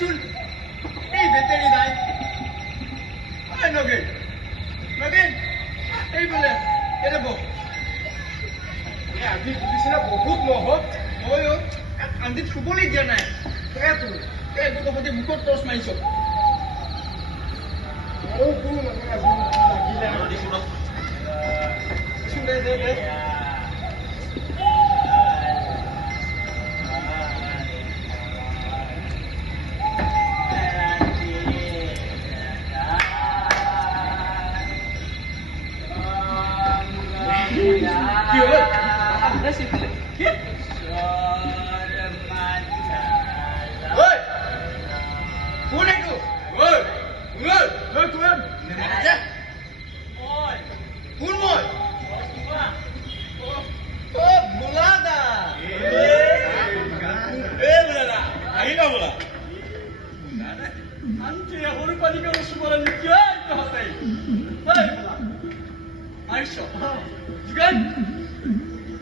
দেখোন এই বেটারি নাই নগেন নগেন এই বলে এটা বহ আজি বুজিছে না বহুত মহৎ মই আন্দিত শুবলৈ দিয়া নাই এইটো কপতি মুখত torch মাৰিছ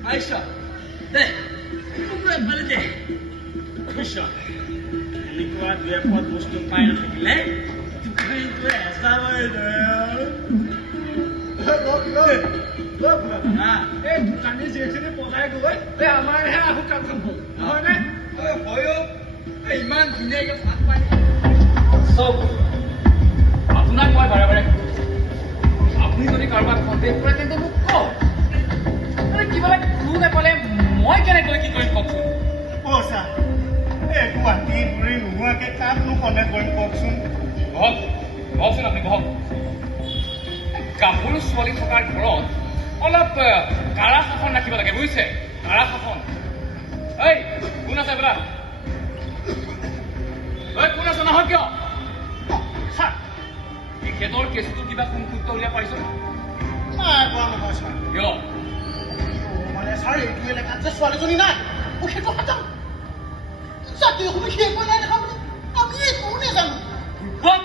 Aisha, deh, kamu buat balik deh. Aisha, ini gua dua pot bosku kain lagi, leh. Itu kain tuh sama itu. Loh, nah, bukan ini sini pokai gue. Amar ya aku kamu. Mana? Boyo, iman dunia yang apa ini? Sob, aku nak kau barang-barang. Aku ini karubat konten itu buku. কিবা clue নাপালে মই কেনেকৈ কি কৰিম কওকচোন পইচা এই গুৱাহাটী ঘূৰি নোহোৱাকৈ কামনো কনে কৰিম কওকচোন কওকচোন আপুনি কওক গাভৰু ছোৱালী থকাৰ ঘৰত অলপ কাৰা শাসন ৰাখিব লাগে বুজিছে কাৰা শাসন এই কোন আছে বোলা কোন আছে নহয় কিয় তেখেতৰ কেছটো কিবা সংযুক্ত উলিয়াব পাৰিছ নাই কোৱা নহয় ছাৰ কিয় Sorry, you like I'm just swallowing it. Okay, go ahead. Sati, aku mikir apa nak kamu? Aku ni punya kamu. What?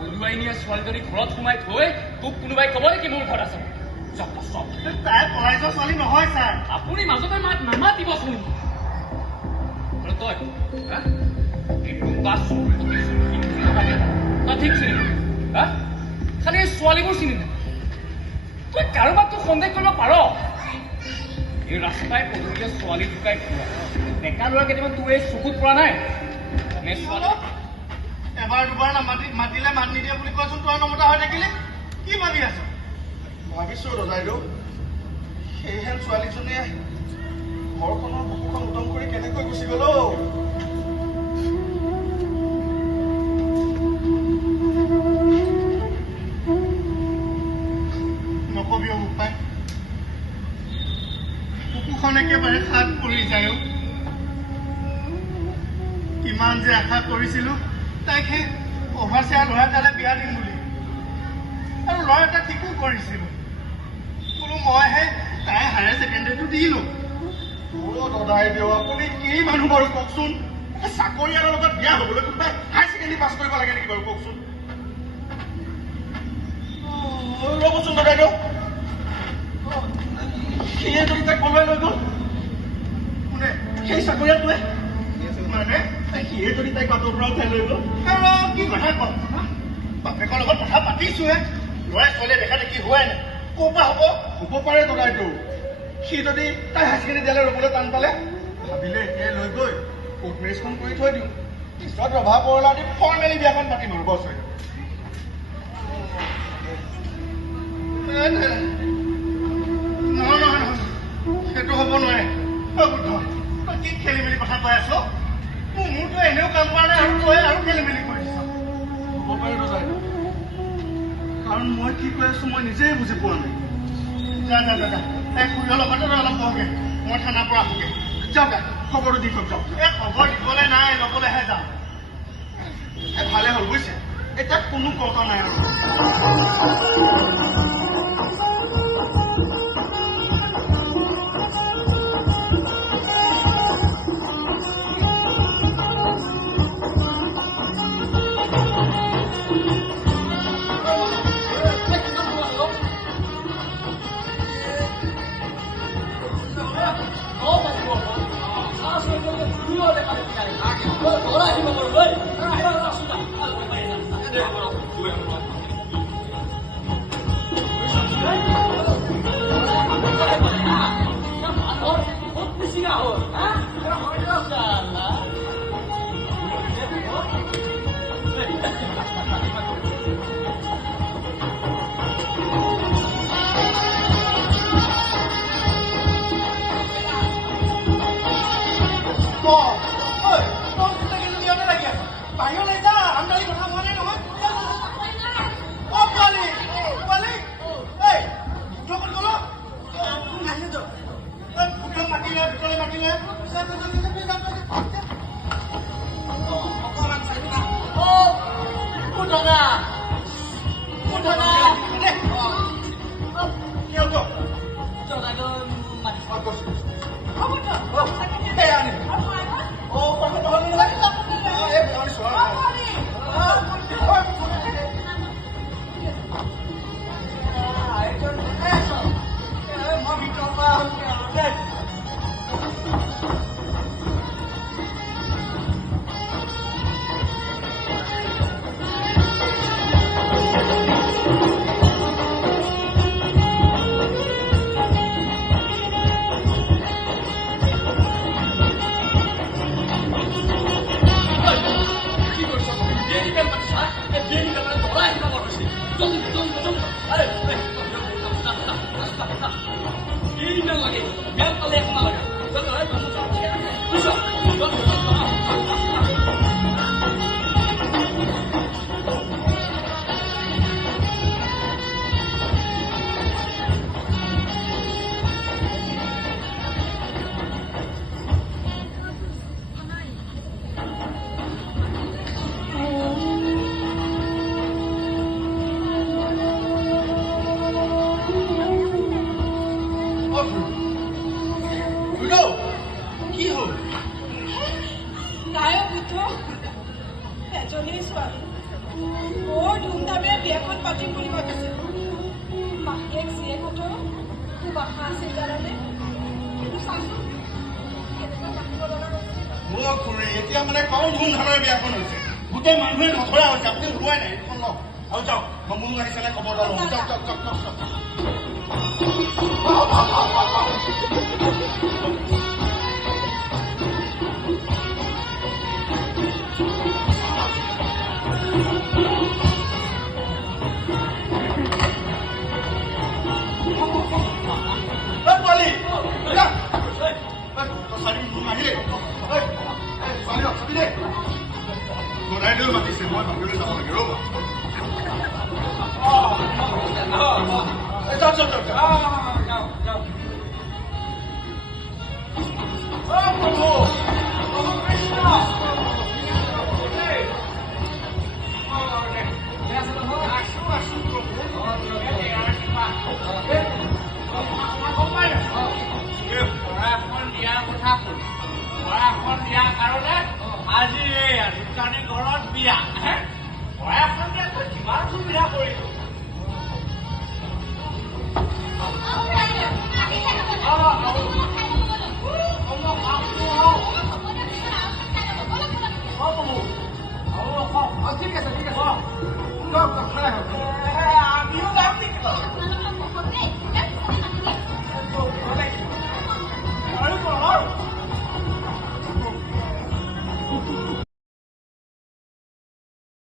Uluai ni swallow ni khorot kumai khoe. Tu kunubai kabar ki mur khora sam. Stop. Tak, polai tu swallow no hoy sir. Apuni mazote mat nama tiba suni. Kalau tu, ah? Itu basu. Tak ঠিক sini. Ah? Kali swallow bur sini. Tu karubat tu khonde korba paro. এই ৰাস্তাই পদূলিয়ে ছোৱালী ঢুকাই ফুৰা ডেকা ল'ৰা কেতিয়াবা তোৰ এই চকুত পৰা নাই নে ছোৱালী এবাৰ দুবাৰ মাতিলে মান নিদিয়ে বুলি কোৱাচোন তই নমতা হৈ থাকিলে কি ভাবি আছ ভাবিছো ৰজাইদেউ সেইহেন ছোৱালীজনীয়ে ঘৰখনৰ বুকুখন উদম কৰি কেনেকৈ গুচি গ'ল নকবি উপায় একেবাৰে খাত পৰি যায় কিমান যে আশা কৰিছিলো তাইক সেই অভাৰচিয়াৰ ল'ৰা এটালে বিয়া দিম বুলি আৰু ল'ৰা এটা ঠিকো কৰিছিলো বোলো মইহে তাই হায়াৰ ছেকেণ্ডেৰীটো দিলো দাদাইদেউ আপুনি কি মানুহ বাৰু কওকচোন চাকৰিয়ালৰ লগত বিয়া হ'বলৈ কোনোবাই হায়াৰ ছেকেণ্ডেৰী পাছ কৰিব লাগে নেকি বাৰু কওকচোন ৰ'বচোন দাদাইদেউ সিয়ে যদি তাক পলুৱাই লৈ গ'ল কোনে সেই চাকৰিয়াটোৱে মানে সিয়ে যদি তাইক বাটৰ পৰা উঠাই লৈ গ'ল আৰু কি কথা কম বাপেকৰ লগত কথা পাতিছোহে ল'ৰাই ছোৱালীয়ে দেখা দেখি হোৱাই নাই ক'ৰ পৰা হ'ব পাৰে দাদাইদেউ সি যদি তাই হায়াৰ ছেকেণ্ডেৰী দিয়ালে ৰ'বলৈ টান পালে ভাবিলে এতিয়াই লৈ গৈ কোৰ্ট মেৰেজখন কৰি থৈ দিওঁ পিছত ৰভা পৰলা দি ফৰ্মেলি বিয়াখন পাতিম আৰু বছ নহয় সেইটো হ'ব নোৱাৰে তই কি খেলি মেলি কথা কৈ আছ মোৰতো এনেও কাম কৰা নাই আৰু তই আৰু খেলি মেলি কৰিছ হ'ব পাৰে দাদাইদেউ কাৰণ মই কি কৈ আছো মই নিজেই বুজি পোৱা নাই যা তাই খুৰীৰ লগতে অলপ বহগে মই থানাৰ পৰা আহোগে যাওক খবৰটো দি থক যাওক খবৰ দিবলৈ নাই নগ'লেহে যাওঁ ভালে হ'ল বুজিছে এতিয়া কোনো কথা নাই আৰু Ahora